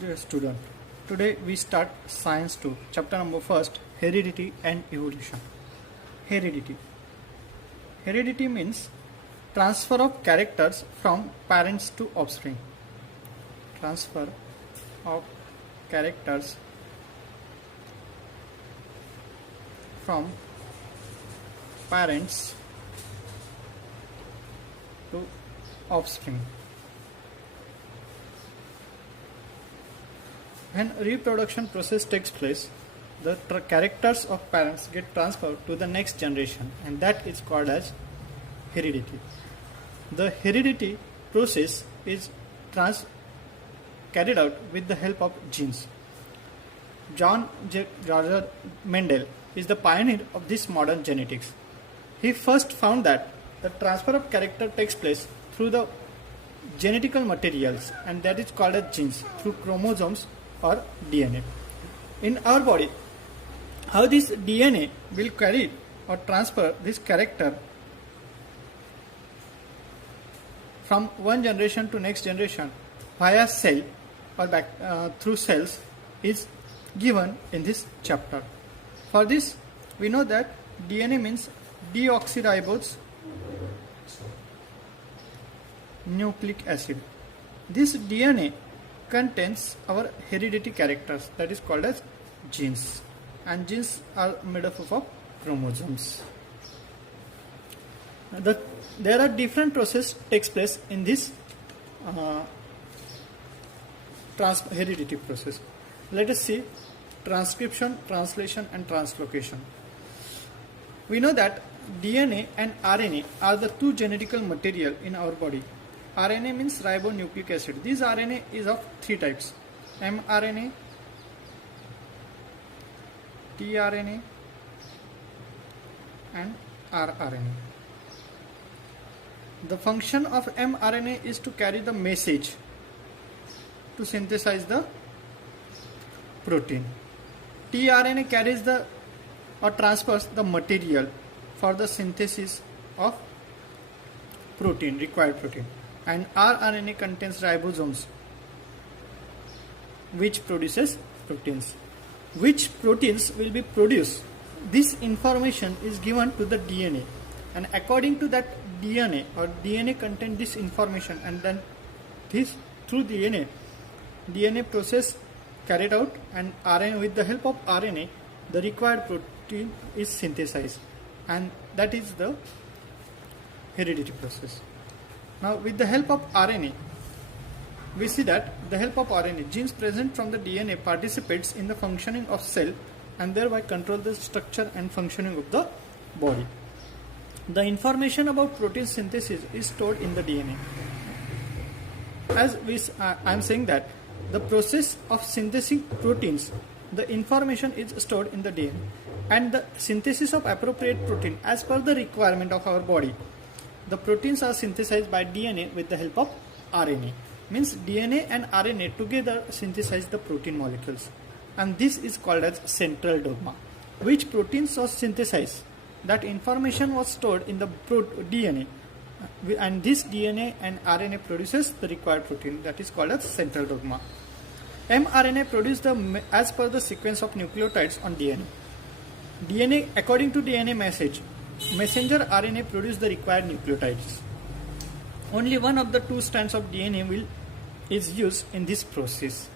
Dear student, today we start Science 2, chapter number 1, Heredity and Evolution. Heredity. Heredity means transfer of characters from parents to offspring. Transfer of characters from parents to offspring. When reproduction process takes place, the characters of parents get transferred to the next generation, and that is called as heredity. The heredity process is carried out with the help of genes. George Mendel is the pioneer of this modern genetics. He first found that the transfer of character takes place through the genetical materials, and that is called as genes, through chromosomes or DNA. In our body, how this DNA will carry or transfer this character from one generation to next generation via cell or through cells is given in this chapter. For this, we know that DNA means deoxyribose nucleic acid. This DNA contains our heredity characters, that is called as genes, and genes are made up of chromosomes. There are different processes takes place in this heredity process. Let us see transcription, translation and translocation. We know that DNA and RNA are the two genetical material in our body. RNA means ribonucleic acid. This RNA is of three types: mRNA, tRNA and rRNA. The function of mRNA is to carry the message to synthesize the protein. tRNA carries or transfers the material for the synthesis of protein, required protein. And rRNA contains ribosomes, which produces proteins. Which proteins will be produced? This information is given to the DNA, and according to that DNA contains this information, and then this through DNA process carried out, and RNA, with the help of RNA, the required protein is synthesized, and that is the heredity process. Now, with the help of RNA, we see that the help of RNA, genes present from the DNA participates in the functioning of cell and thereby control the structure and functioning of the body. The information about protein synthesis is stored in the DNA. As I am saying that the process of synthesizing proteins, the information is stored in the DNA, and the synthesis of appropriate protein as per the requirement of our body. The proteins are synthesized by DNA with the help of RNA. Means DNA and RNA together synthesize the protein molecules, and this is called as central dogma. Which proteins are synthesized? That information was stored in the DNA, and this DNA and RNA produces the required protein, that is called as central dogma. mRNA produced as per the sequence of nucleotides on DNA. According to DNA message, messenger RNA produce the required nucleotides. Only one of the two strands of DNA is used in this process,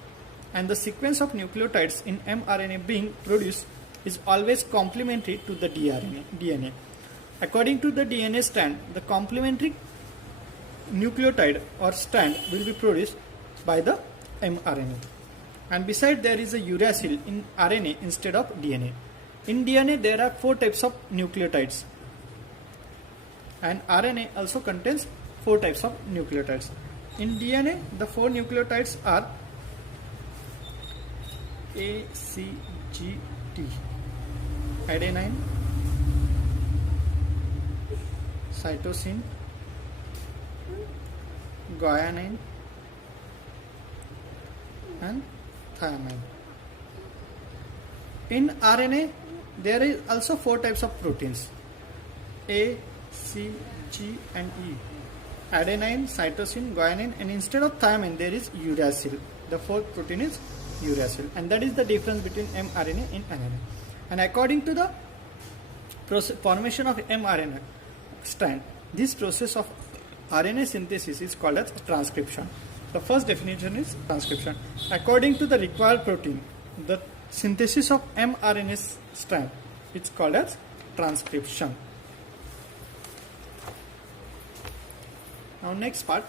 and the sequence of nucleotides in mRNA being produced is always complementary to the DNA. According to the DNA strand, the complementary nucleotide or strand will be produced by the mRNA. And beside, there is a uracil in RNA instead of DNA. In DNA, there are 4 types of nucleotides, and RNA also contains 4 types of nucleotides. In DNA, the 4 nucleotides are A, C, G, T: adenine, cytosine, guanine and thymine. In RNA, there is also 4 types of proteins: A, C, G and E. adenine, cytosine, guanine, and instead of thymine there is uracil. The fourth protein is uracil, and that is the difference between mRNA and RNA. And according to the formation of mRNA strand, this process of RNA synthesis is called as transcription. The first definition is transcription. According to the required protein, the synthesis of mRNA strand is called as transcription. Now next part.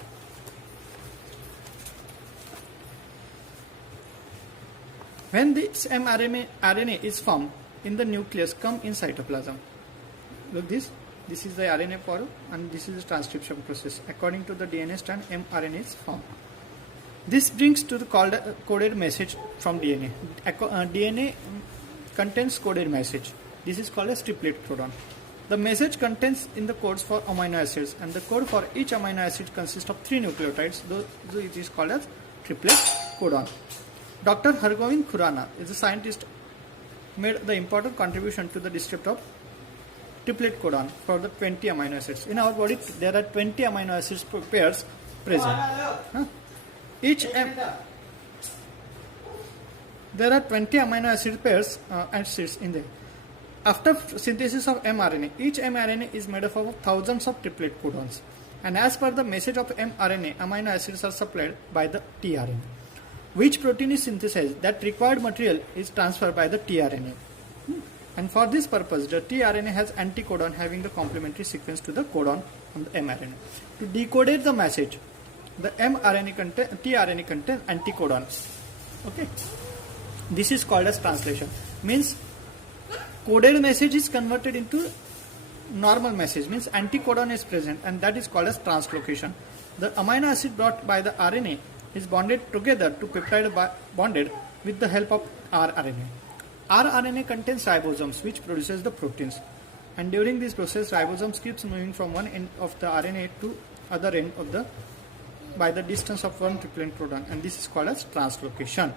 When this mRNA is formed in the nucleus, come in cytoplasm. Look this is the RNA form and this is the transcription process. According to the DNA strand, mRNA is formed. This brings to the coded message from DNA. DNA contains coded message. This is called as triplet codon. The message contains in the codes for amino acids, and the code for each amino acid consists of 3 nucleotides, so it is called as triplet codon. Dr. Hargobind Khurana is a scientist made the important contribution to the descriptor of triplet codon for the 20 amino acids. In our body there are 20 amino acids pairs present. There are 20 amino acid pairs acids in there. After synthesis of mRNA, each mRNA is made up of thousands of triplet codons, and as per the message of mRNA, amino acids are supplied by the tRNA. Which protein is synthesized? That required material is transferred by the tRNA. And for this purpose, the tRNA has anticodon having the complementary sequence to the codon on the mRNA. To decode the message, the tRNA contains anticodon. Okay, this is called as translation. Means coded message is converted into normal message. Means anticodon is present, and that is called as translocation. The amino acid brought by the RNA is bonded together to peptide bonded with the help of rRNA. rRNA contains ribosomes which produces the proteins, and during this process ribosomes keeps moving from one end of the RNA to other end of the by the distance of one triplet codon, and this is called as translocation.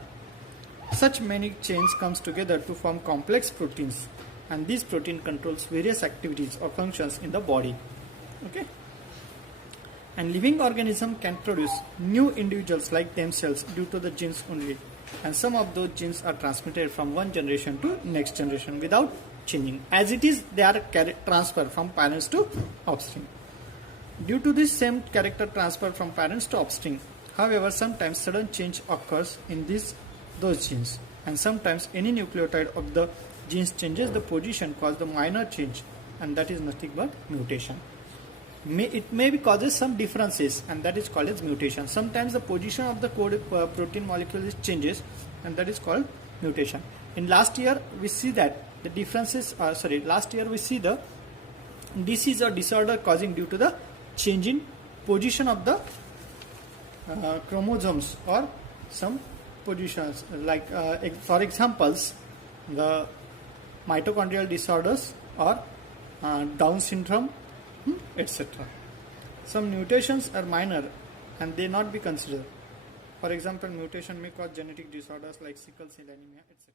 Such many chains comes together to form complex proteins, and this protein controls various activities or functions in the body. Okay, and living organism can produce new individuals like themselves due to the genes only, and some of those genes are transmitted from one generation to next generation without changing. As it is, they are transferred from parents to offspring. Due to this same character transfer from parents to offspring, however, sometimes sudden change occurs in those genes, and sometimes any nucleotide of the genes changes the position, cause the minor change, and that is nothing but mutation. It may be causes some differences, and that is called as mutation. Sometimes the position of the coded protein molecule changes, and that is called mutation. In last year we see that the differences last year we see the disease or disorder causing due to the change in position of the chromosomes or some positions, like for examples the mitochondrial disorders or Down syndrome, etc. Some mutations are minor and they not be considered. For example, mutation may cause genetic disorders like sickle cell anemia, etc.